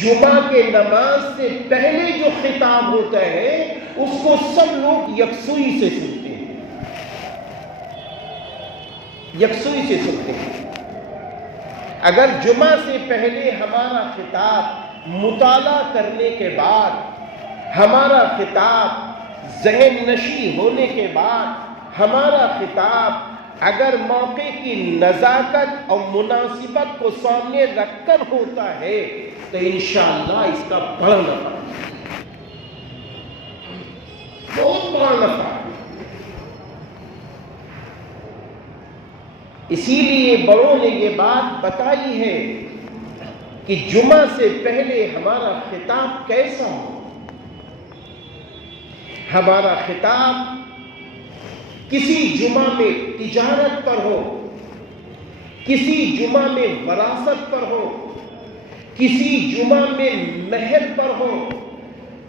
جمعہ کے نماز سے پہلے جو خطاب ہوتا ہے اس کو سب لوگ یکسوئی سے سنتے ہیں، یکسوئی سے سنتے ہیں۔ اگر جمعہ سے پہلے ہمارا خطاب مطالعہ کرنے کے بعد، ہمارا خطاب ذہن نشی ہونے کے بعد، ہمارا خطاب اگر موقع کی نزاکت اور مناسبت کو سامنے رکھ کر ہوتا ہے تو انشاءاللہ اس کا بڑا نفع، بہت بڑا نفع۔ اسی لیے بڑوں نے یہ بات بتائی ہے کہ جمعہ سے پہلے ہمارا خطاب کیسا ہو۔ ہمارا خطاب کسی جمعہ میں تجارت پر ہو، کسی جمعہ میں وراثت پر ہو، کسی جمعہ میں مہر پر ہو،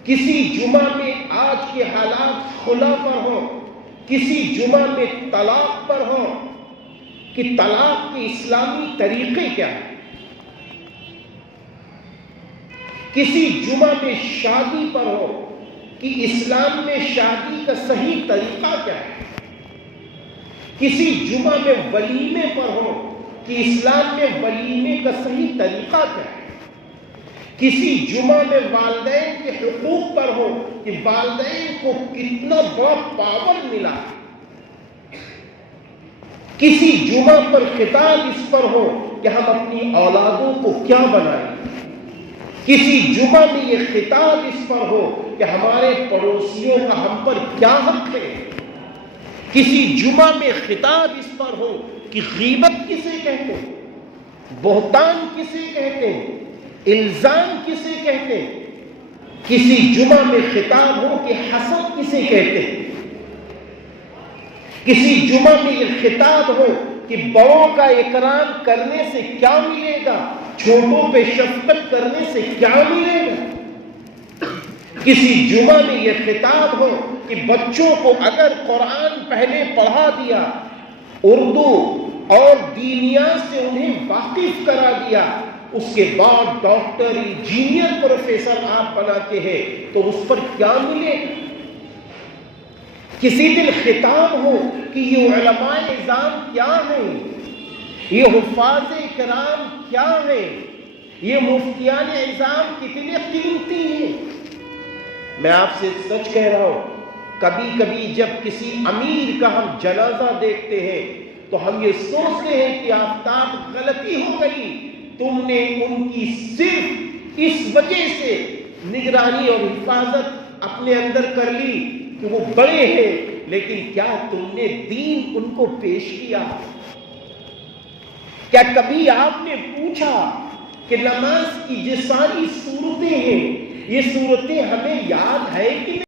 کسی جمعہ میں آج کے حالات خلا پر ہو، کسی جمعہ میں طلاق پر ہو کہ طلاق کے اسلامی طریقے کیا ہیں، کسی جمعہ میں شادی پر ہو کہ اسلام میں شادی کا صحیح طریقہ کیا ہے، کسی جمعہ میں ولیمے پر ہو کہ اسلام میں ولیمے کا صحیح طریقہ کیا ہے، کسی جمعہ میں والدین کے حقوق پر ہو کہ والدین کو کتنا بڑا پاور ملا، کسی جمعہ پر خطاب اس پر ہو کہ ہم اپنی اولادوں کو کیا بنائیں، کسی جمعہ میں یہ خطاب اس پر ہو کہ ہمارے پڑوسیوں کا ہم پر کیا حق ہے، کسی جمعہ میں خطاب اس پر ہو کہ غیبت کسے کہتے ہیں، بہتان کسے کہتے ہیں، الزام کسے کہتے ہیں، کسی جمعہ میں خطاب ہو کہ حسد کسے کہتے ہیں، کسی جمعہ میں یہ خطاب ہو کہ بڑوں کا اکرام کرنے سے کیا ملے گا، چھوٹوں پہ شفقت کرنے سے کیا ملے گا، کسی جمعہ میں یہ خطاب ہو کہ بچوں کو اگر قرآن پہلے پڑھا دیا، اردو اور دینیات سے انہیں واقف کرا دیا، اس کے بعد ڈاکٹر، انجینئر، پروفیسر آپ بناتے ہیں تو اس پر کیا ملے گا۔ کسی دن خطاب ہو کہ یہ علماء نظام کیا ہیں، یہ حفاظ کرام کیا ہیں، یہ مفتیان نظام کتنے قیمتی ہیں۔ میں آپ سے سچ کہہ رہا ہوں، کبھی کبھی جب کسی امیر کا ہم جنازہ دیکھتے ہیں تو ہم یہ سوچتے ہیں کہ آفتاب غلطی ہو گئی، تم نے ان کی صرف اس وجہ سے نگرانی اور حفاظت اپنے اندر کر لی کہ وہ بڑے ہیں، لیکن کیا تم نے دین ان کو پیش کیا؟ کیا کبھی آپ نے پوچھا کہ نماز کی جو ساری صورتیں ہیں، یہ صورتیں ہمیں یاد ہے کہ